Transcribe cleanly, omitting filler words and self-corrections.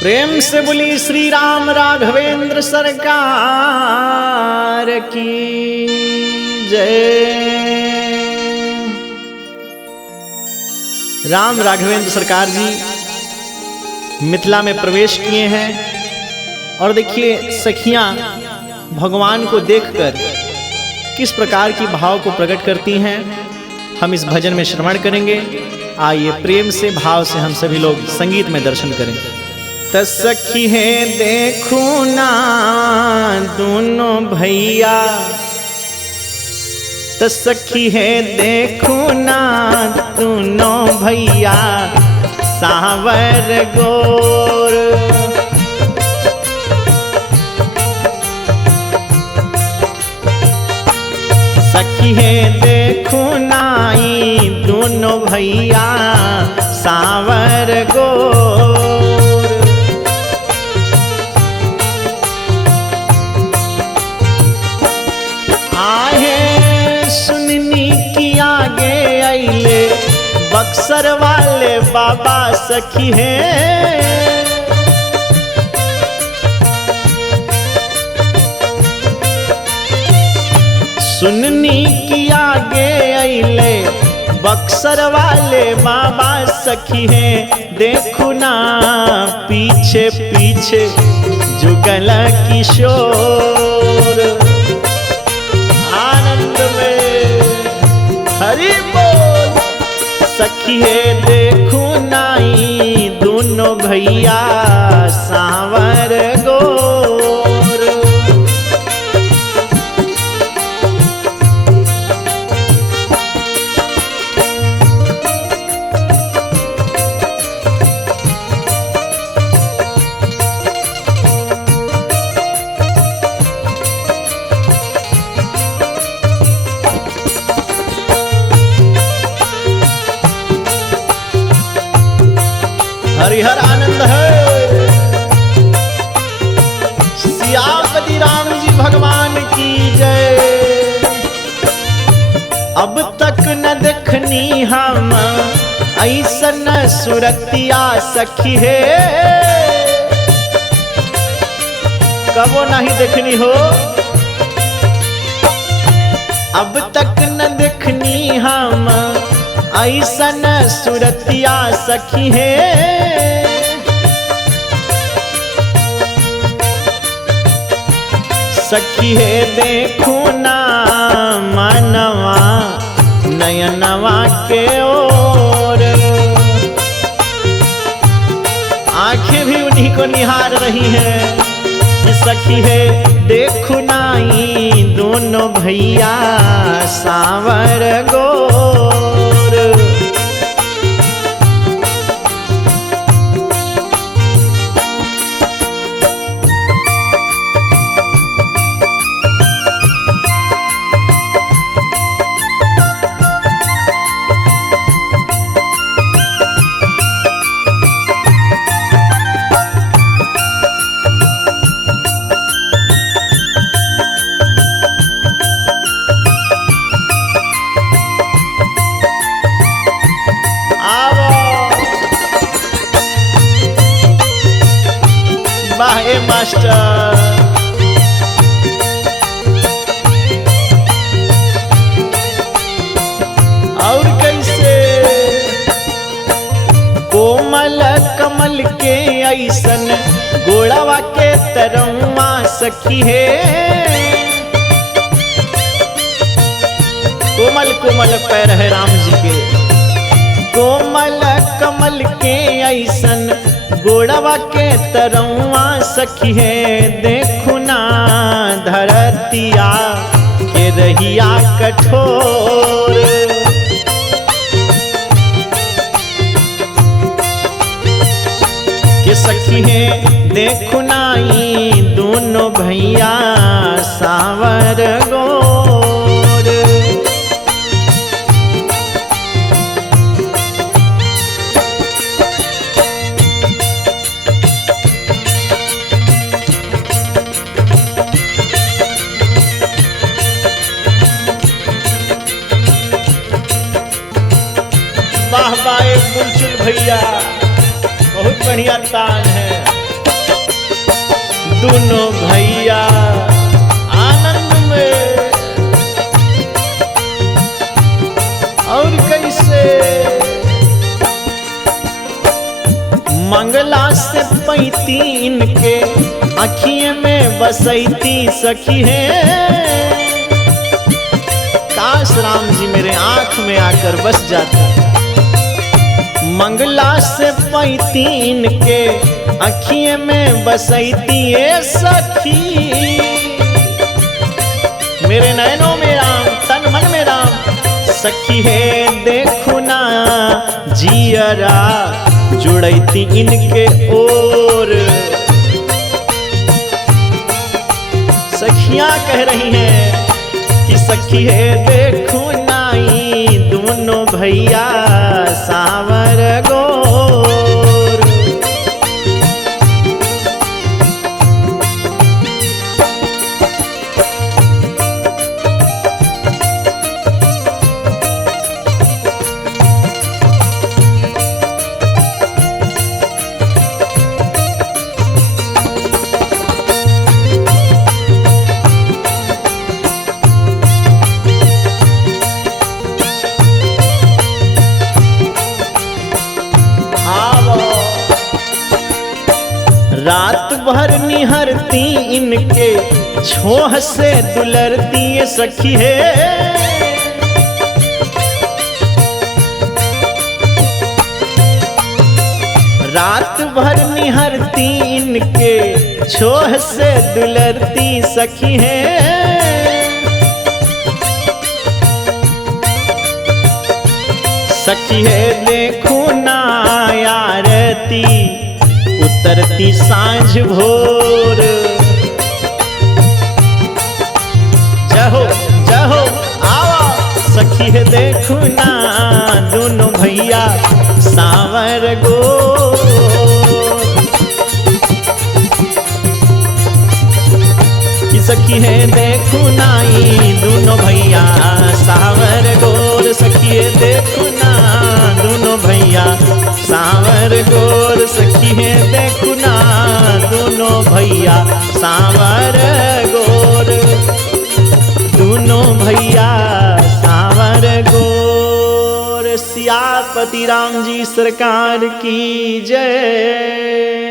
प्रेम से बोली श्री राम राघवेंद्र सरकार की जय। राम राघवेंद्र सरकार जी मिथिला में प्रवेश किए हैं और देखिए सखियां भगवान को देखकर किस प्रकार की भाव को प्रकट करती हैं, हम इस भजन में श्रवण करेंगे। आइए प्रेम से भाव से हम सभी लोग संगीत में दर्शन करें। तसखी है देखो ना दोनों भैया, तसखी है देखो ना दोनों भैया सावर गोर। सखी है देखो नाई दोनों भैया सावर गोर। आगे आइले बक्सर वाले बाबा सखी हैं, सुननी की आगे आइले बक्सर वाले बाबा सखी हैं। देखो ना पीछे पीछे जुगल किशोर, आनंद में हरि बोल। सखी है देखो नाई दोनों भैया सावर गोर। हरिहर आनंद है। सियापति राम जी भगवान की जय। अब तक न देखनी हम ऐसन सुरतिया सखी है, कबो नहीं देखनी हो। अब तक न देखनी हम ऐसन सुरतिया सखी है। सखी है देखो ना मनवा नयनवा के ओर, आंखें भी उन्हीं को निहार रही हैं। सखी है देखो नाई दोनों भैया सावर गोर। बाहे मास्टर और कैसे कोमल कमल के ऐसन गोड़ावा के तरवा सखी है। कोमल कोमल पैर है राम जी के, कोमल कमल के ऐसन गोड़वा के तरवा सखी है। देखो ना धरतिया के रहिया कठोर, के सखी है देखो नाई दोनों भैया सावर गोर। वाह वाह बुलचुल भैया, बहुत बढ़िया तान है। दोनों भैया आनंद में। और कैसे मंगला से पैती इनके अखिए में बसैती सखी है। काश राम जी मेरे आंख में आकर बस जाते। मंगला से पैती इनके अखिए में बसैती ये सखी। मेरे नैनों में राम, तन मन में राम। सखी है देखो ना जियरा जुड़ैती इनके ओर। सखियां कह रही हैं कि सखी है देखो नाई दोनों भैया सावर गोर। रात भर निहरती इनके छोह से दुलरती ये सखी है। रात भर निहरती इनके छोह से दुलरती सखी है। सखी है देखो ना आरती उतरती सांझ भोर। जहो जहो आवा सखी है देखो ना दोनों भैया सावर गोर। कि सखी है देखो नाई दोनों भैया सावर गोर। सखी है देखो ना दोनों भैया सावर गोर। सखी है देखो ना दोनों भैया सावर गोर। दोनों भैया सावर गोर। सियापति राम जी सरकार की जय।